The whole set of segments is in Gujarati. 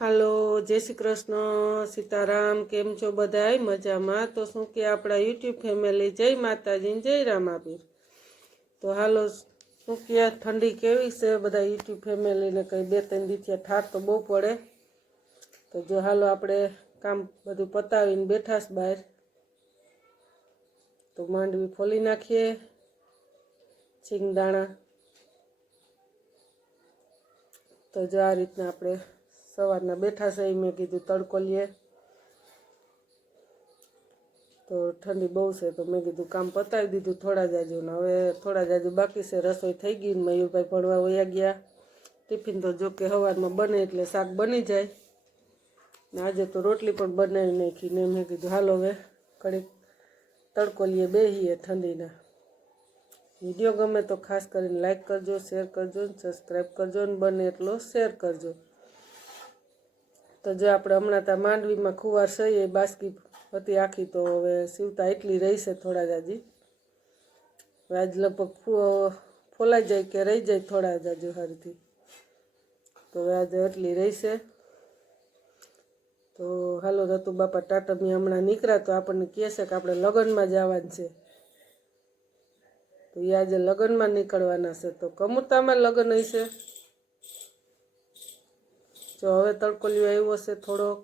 હાલો, જય શ્રી કૃષ્ણ, સીતારામ. કેમ છો બધાય? મજામાં? તો શું કે આપણા યુટ્યુબ ફેમિલી જય માતાજી જય રામાપીર. તો હાલો, શું કે ઠંડી કેવી છે બધા યુટ્યુબ ફેમિલીને? કંઈ 2-3 દિવસથી ઠાર તો બહુ પડે. તો જો હાલો આપણે કામ બધું પતાવીને બેઠા છે બહાર. તો માંડવી ફોલી નાખીએ, શિંગદાણા. તો જો આ રીતના આપણે સવારના બેઠા છે. મેં કીધું તડકો લઈએ, તો ઠંડી બહુ છે તો મેં કીધું કામ પતાવી દીધું થોડા જાજુ ને હવે થોડા જાજુ બાકી છે. રસોઈ થઈ ગઈ ને મયુરભાઈ ભણવા વયા ગયા. ટિફિન તો જો કે સવારમાં બને એટલે શાક બની જાય ને આજે તો રોટલી પણ બનાવી નાખી ને મેં કીધું હાલો હવે ઘડીક તડકો લઈએ બેસીએ ઠંડીના. વિડીયો ગમે તો ખાસ કરીને લાઈક કરજો, શેર કરજો ને સબસ્ક્રાઈબ કરજો ને બને એટલો શેર કરજો. તો જો આપણે હમણાં ત્યાં માંડવીમાં ખુવાર સહીએ બાસકી હતી આખી, તો હવે સીવતા એટલી રહી છે થોડા જાજી. આજ લગભગ ફોલાઈ જાય કે રહી જાય થોડા જાજુ હારીથી. તો હવે આજે એટલી રહી છે. તો હાલો રતુ બાપા ટાટમી હમણાં નીકળ્યા તો આપણને કહે છે કે આપણે લગ્નમાં જવાનું છે. તો એ આજે લગ્નમાં નીકળવાના છે. તો કમુરતામાં લગ્ન હશે. જો હવે તડકોલિયો આવ્યો છે થોડોક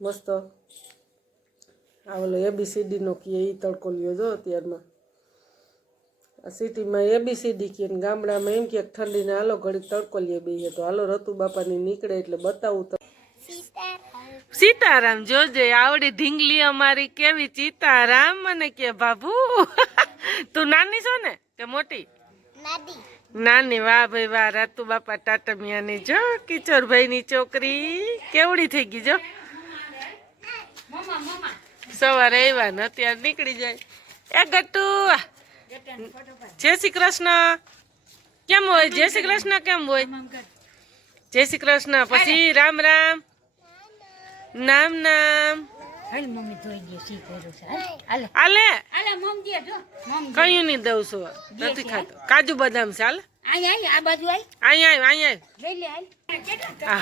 મસ્ત. આ ઓલો ABCDનો કહે એ તડકોલિયો જો અત્યારમાં. આ સિટીમાં ABCD કહે ને ગામડામાં એમ કે ઠંડીને હાલો ઘડીક તડકોલીએ બેહીએ. તો હાલો રતુ બાપાની નીકળે એટલે બતાવું તો. સીતારામ જોજે આવડી ઢીંગલી અમારી કેવી. સીતારામ મને કે બાબુ તું નાની છો ને કે મોટી? નાની. વાહ ભાઈ વાહ. રતુ બાપા ટાટમિયાની જો કિશોરભાઈ ની છોકરી કેવડી થઈ ગઈ જો. સવારે આવ્યા ને અત્યારે નીકળી જાય. એ ગટ્ટુ જય શ્રી કૃષ્ણ કેમ હોય? જય શ્રી કૃષ્ણ કેમ હોય? જય શ્રી કૃષ્ણ પછી રામ રામ નામ નામ. આલે કયું નહીં દઉં છું, નથી ખાતો. કાજુ બદામ છે. હાલ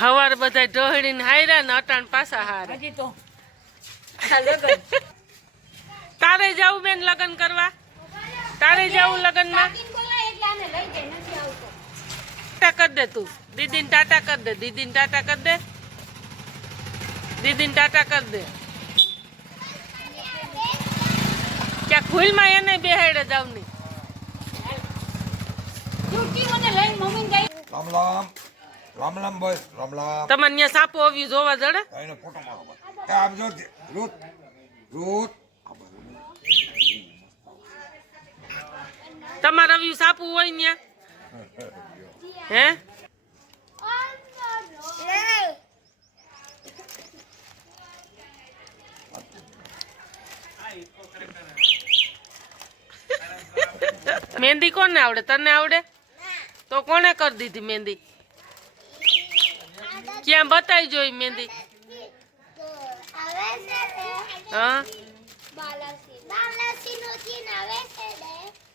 હવાર બધા ઢોહળીને હાર્યા ને અટાણ પાછા હાર. તારે જવું બેન લગ્ન કરવા? તારે જવું લગ્નમાં? ટાટા કર દે તું. દીદીને ટાટા કર દે. દીદીને ટાટા કર દે. દીદીને ટાટા કર દે. ક્યાં ખુલમાં એને બેહાડે જાવની. રામ રામ રામ રામ બોલ રામ રામ. તમારે ત્યાં સાપો આવ્યું જોવા જડે? એને ફોટો મારો એ આમ જો રૂત રૂત. તમારે આવ્યું સાપું હોય ત્યાં? હે મહેંદી કોને આવડે? તને આવડે? તો કોને કરી દીધી મહેંદી? ક્યાં બતાવી જોઈ મહેંદી? હા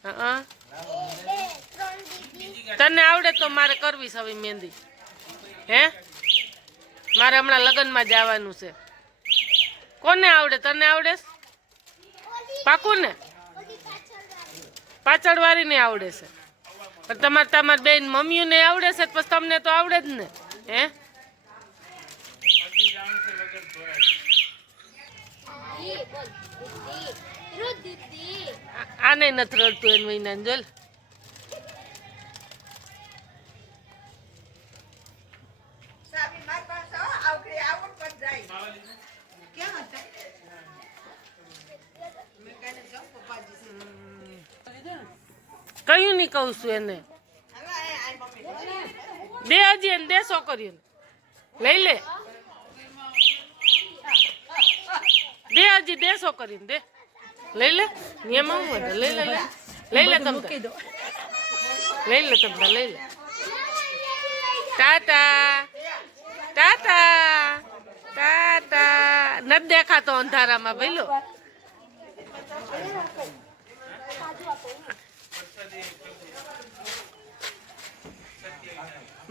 હા. તને આવડે તો મારે કરવી છે હવે મહેંદી. હે મારે હમણાં લગ્નમાં જવાનું છે. કોને આવડે? તને આવડે? પાકું ને? પાછળ વાળી ને આવડે છે પણ તમારે બેન મમ્મીઓ ને આવડે છે પછી તમને તો આવડે જ ને. હે આને નથી રડતું એન મહિના જોલ. કયું નહીં કહું છું એને. દે હજી એને દે છોકરીઓ લઈ લે. દે હજી દે છોકરીને દે. લઈ લે. નિયમ આવું લઈ લે. લઈ લે તમને. લઈ લે તમને. લઈ લે. ટાટા ટાટા ટાટા. નથી દેખાતો અંધારામાં ભઈલો.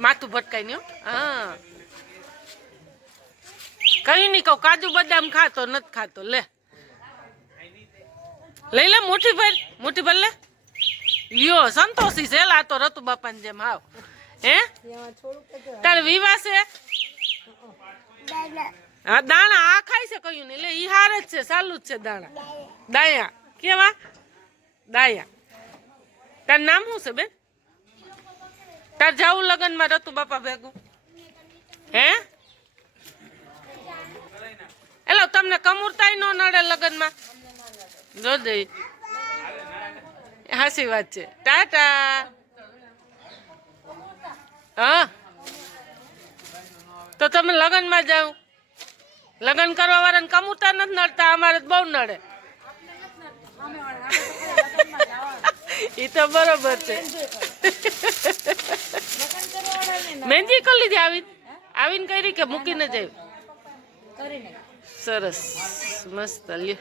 માથું ભટકાઈ ને. હા કઈ નહીં કહું કાજુ બદામ ખાતો નથી ખાતો. લે લઈ લે મુઠ્ઠી ભર લે. લ્યો સંતોષી છે આ તો રતુ બાપાની જેમ આવ. હે તારે વિવાહ છે? હા દાણા આ ખાય છે કયું નહીં લે ઈ હાર જ છે ચાલુ જ છે દાણા. દાયા કેવા દાયા. તાર નામ શું છે બેન? તાર જાવું લગનમાં રતુ બાપા ભેગું? હે એલો તમને કમુરતાય નો નડે લગનમાં? જો દે હાસી વાત છે. ટાટા. હા તો તમે લગનમાં જાવ. લગન કરવા વાળાને કમુરતા નથી નડતા, અમારે બહુ નડે. એ તો બરોબર છે. મહેંદી કરી લીધી આવીને કરી કે મૂકીને જ આવી? સરસ મસ્ત લ્યો.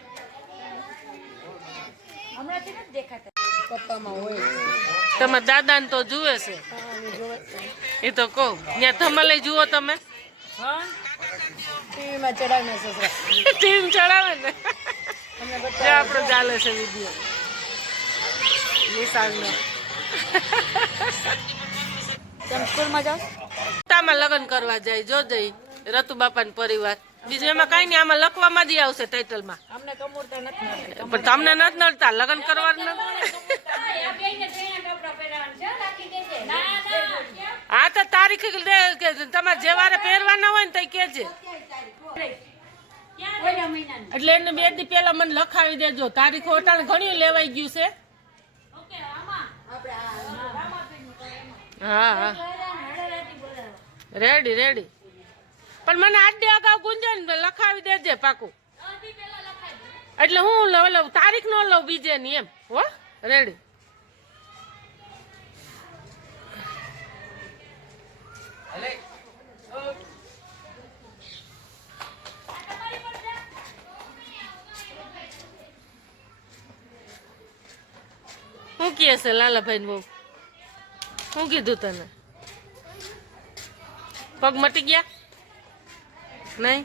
તમારા દાદાને તો જુએ છે એ તો કહું. ત્યાં થમલે જુઓ તમે ટીવીમાં ચડાવે ને આપણો ચાલે છે વિડીયો નિશાળનો. સ્કૂલમાં લગ્ન કરવા જાય જો જઈ રતુ બાપા પરિવાર. બીજું એમાં કઈ નહીં, આમાં લખવામાં જ આવશે ટાઇટલમાં. પણ તમને નથી નડતા લગ્ન કરવાનું? હા તો તારીખ તમારે જે વારે પહેરવાના હોય ને તો કેજે. એટલે એને 2 દી પેલા મને લખાવી દેજો. તારીખ ઓટાણે ઘણી લેવાઈ ગયું છે. હા હા રેડી. પણ મને 8 દી અગાઉ ગુંજન લખાવી દેજે પાકું. એટલે હું લઉં તારીખ નો લઉં બીજે ની એમ. હો રેડી. શું કહે છે લાલાભાઈ બહુ? શું કીધું તને? પગ મટી ગયા નહીં?